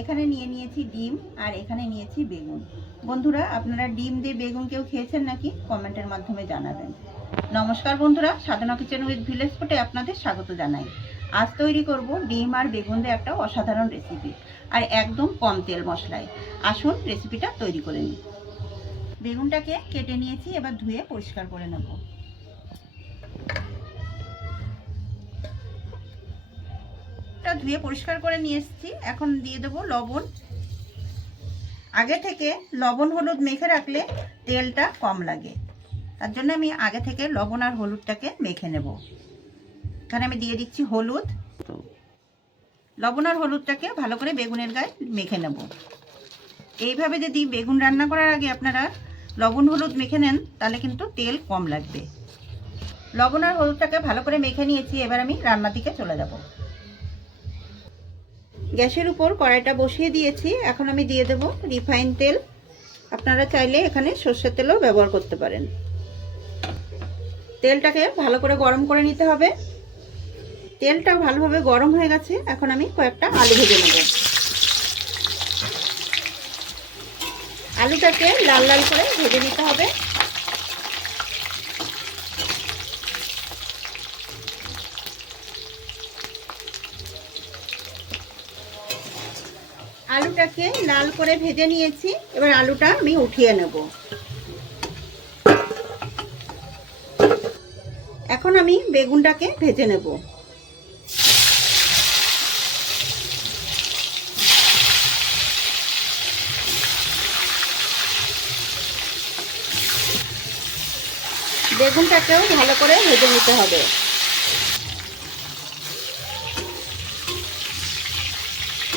এখানে নিয়ে নিয়েছি ডিম আর এখানে নিয়েছি বেগুন। বন্ধুরা, আপনারা ডিম দিয়ে বেগুন কেউ খেয়েছেন নাকি? কমেন্টের মাধ্যমে জানাবেন। নমস্কার বন্ধুরা, সাধনা কিচেন উইথ ভিলেজ ফুটে আপনাদের স্বাগত জানাই। আজ তৈরি করব ডিম আর বেগুন দিয়ে একটা অসাধারণ রেসিপি আর একদম কম তেল মশলায়। আসুন রেসিপিটা তৈরি করে নিই। বেগুনটাকে কেটে নিয়েছি, এবার ধুয়ে পরিষ্কার করে নেব। টা ধুয়ে পরিষ্কার করে নিয়ে এসেছি। এখন দিয়ে দেবো লবণ। আগে থেকে লবণ, হলুদ মেখে রাখলে তেলটা কম লাগে। তার জন্য আমি আগে থেকে লবণ আর হলুদটাকে মেখে নেব। এখানে আমি দিয়ে দিচ্ছি হলুদ। লবণ আর হলুদটাকে ভালো করে বেগুনের গায়ে মেখে নেব। এইভাবে যদি বেগুন রান্না করার আগে আপনারা লবণ, হলুদ মেখে নেন, তাহলে কিন্তু তেল কম লাগবে। লবণ আর হলুদটাকে ভালো করে মেখে নিয়েছি। এবার আমি রান্নার দিকে চলে যাব। গ্যাসের উপর কড়াইটা বসিয়ে দিয়েছি। এখন আমি দিয়ে দেব রিফাইন তেল। আপনারা চাইলে এখানে সর্ষের তেলও ব্যবহার করতে পারেন। তেলটাকে ভালো করে গরম করে নিতে হবে। তেলটা ভালোভাবে গরম হয়ে গেছে। এখন আমি কয়েকটা আলু ভেজে নেব। আলুটাকে লাল লাল করে ভেজে নিতে হবে। আলুটাকে লাল করে ভেজে নিয়েছি। এবার আলুটা আমি উঠিয়ে নেব। এখন আমি বেগুনটাকে ভেজে নেব। বেগুনটাকেও ভালো করে ভেজে নিতে হবে।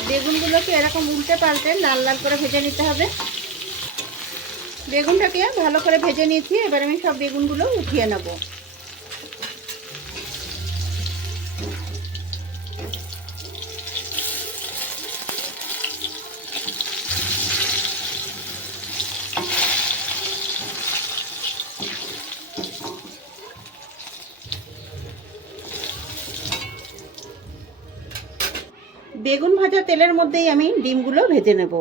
বেগুনগুলোকে এরকম উল্টে পাল্টে লাল লাল করে ভেজে নিতে হবে। বেগুনটাকে ভালো করে ভেজে নিয়েছি, এবার আমি সব বেগুনগুলো উঠিয়ে নেব। বেগুন ভাজা তেলের মধ্যেই আমি ডিমগুলো ভেজে নেব।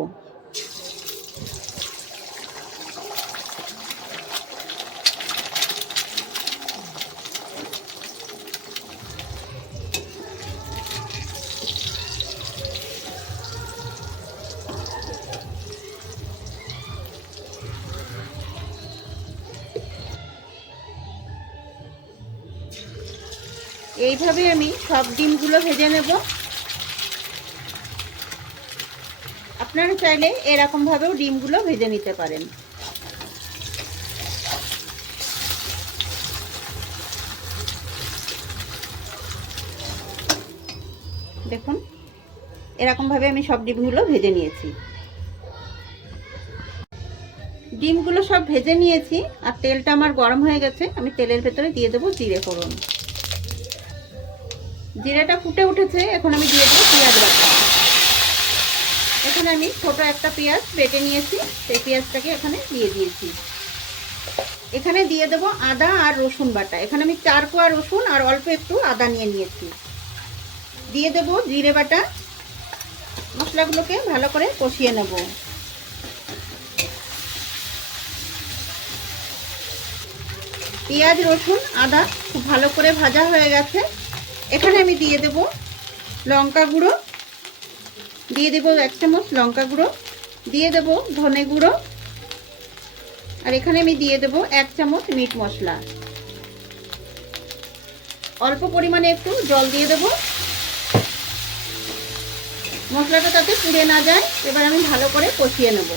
এইভাবে আমি সব ডিমগুলো ভেজে নেব। আপনারা চাইলে এরকম ভাবেও ডিমগুলো ভেজে নিতে পারেন। দেখুন, এরকম ভাবে আমি সব ডিমগুলো ভেজে নিয়েছি। ডিমগুলো সব ভেজে নিয়েছি, আর তেলটা আমার গরম হয়ে গেছে, আমি তেলের ভেতরে দিয়ে দেবো জিরে ফোড়ন। জিরেটা ফুটে উঠেছে, এখন আমি দিয়ে দেবো পেঁয়াজ বাটা। এখানে আমি ছোট একটা পেঁয়াজ বেটে নিয়েছি। সেই পেঁয়াজটাকে এখানে দিয়ে দিয়েছি। এখানে দিয়ে দেব আদা আর রসুন বাটা। এখানে আমি চার কোয়া রসুন আর অল্প একটু আদা নিয়ে নিয়েছি। দিয়ে দেব জিরে বাটা। মশলাগুলোকে ভালো করে কষিয়ে নেব। পেঁয়াজ, রসুন, আদা খুব ভালো করে ভাজা হয়ে গেছে। এখানে আমি দিয়ে দেব লঙ্কা গুঁড়ো। দিয়ে দেবো এক চামচ লঙ্কা গুঁড়ো, দিয়ে দেবো ধনে গুঁড়ো, আর এখানে আমি দিয়ে দেবো এক চামচ মিট মশলা। অল্প পরিমাণে একটু জল দিয়ে দেবো। মশলাটা তাতে পুড়ে না যায়, এবার আমি ভালো করে কষিয়ে নেব।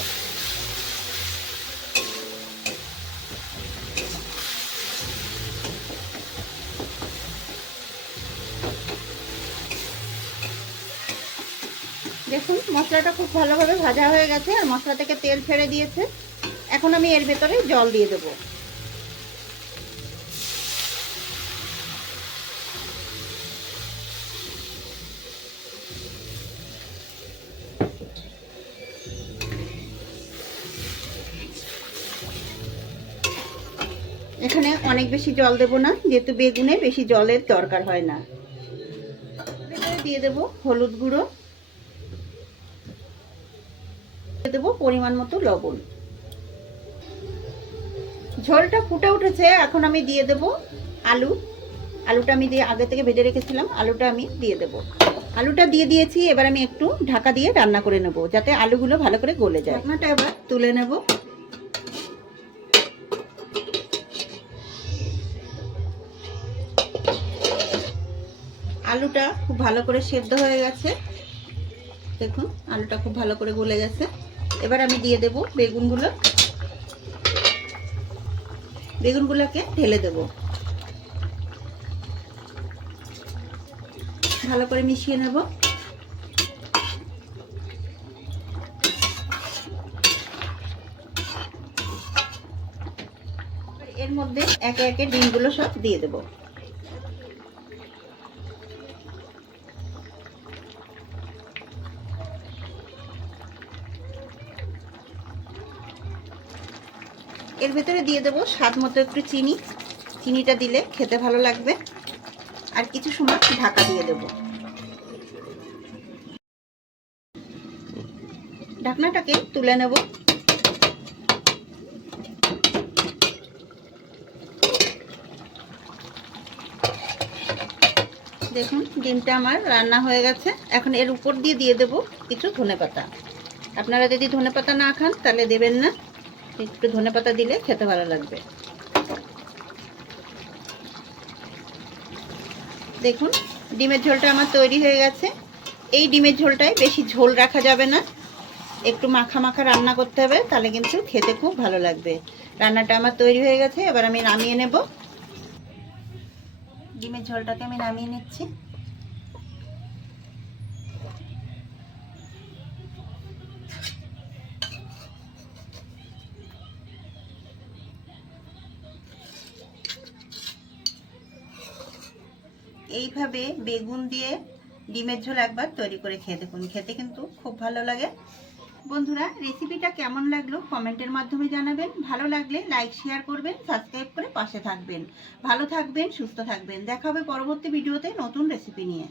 দেখুন, মশলাটা খুব ভালোভাবে ভাজা হয়ে গেছে আর মশলা থেকে তেল ছেড়ে দিয়েছে। এখন আমি এর ভেতরে জল দিয়ে দেব। এখানে অনেক বেশি জল দেব না, যেহেতু বেগুনে বেশি জলের দরকার হয় না। দিয়ে দেব হলুদ গুঁড়ো দিয়ে দেবো পরিমাণ মতো লবণ। ঝোলটা ফুটে উঠেছে, এখন আমি দিয়ে দেব আলু। আলুটা আমি দিয়ে আগে থেকে ভেজে রেখেছিলাম, আলুটা আমি দিয়ে দেব। আলুটা দিয়ে দিয়েছি, এবার আমি একটু ঢাকা দিয়ে রান্না করে নেব, যাতে আলুগুলো ভালো করে গলে যায়। ঢাকনাটা এবার তুলে নেব। আলুটা খুব ভালো করে সেদ্ধ হয়ে গেছে। দেখুন, আলুটা খুব ভালো করে গলে গেছে। এবার আমি দিয়ে দেব বেগুনগুলো। বেগুনগুলোকে ঢেলে দেব। ভালো করে মিশিয়ে নেব। এর মধ্যে একে একে ডিমগুলো সব দিয়ে দেবো। এর ভেতরে দিয়ে দেবো স্বাদ মতো একটু চিনি। চিনিটা দিলে খেতে ভালো লাগবে। আর কিছু সময় ঢাকা দিয়ে দেব। ঢাকনাটাকে তুলে নেব। দেখুন, ডিমটা আমার রান্না হয়ে গেছে। এখন এর উপর দিয়ে দিয়ে দেব কিছু ধনেপাতা। আপনারা যদি ধনেপাতা না খান, তাহলে দেবেন না। একটু ধনেপাতা দিলে খেতে ভালো লাগবে। দেখুন, ডিমের ঝোলটা আমার তৈরি হয়ে গেছে। এই ডিমের ঝোলটায় বেশি ঝোল রাখা যাবে না। একটু মাখা মাখা রান্না করতে হবে, তাহলে কিন্তু খেতে খুব ভালো লাগবে। রান্নাটা আমার তৈরি হয়ে গেছে, এবার আমি নামিয়ে নেব। ডিমের ঝোলটাকে আমি নামিয়ে নিচ্ছি। এইভাবে বেগুন দিয়ে ডিমের ঝোল একবার তৈরি করে খেয়ে দেখুন। খেতে কিন্তু খুব ভালো লাগে। বন্ধুরা রেসিপিটা কেমন লাগল কমেন্টের মাধ্যমে জানাবেন। ভালো লাগলে লাইক শেয়ার করবেন সাবস্ক্রাইব করে পাশে থাকবেন। ভালো থাকবেন, সুস্থ থাকবেন। দেখা হবে পরবর্তী ভিডিওতে নতুন রেসিপি নিয়ে।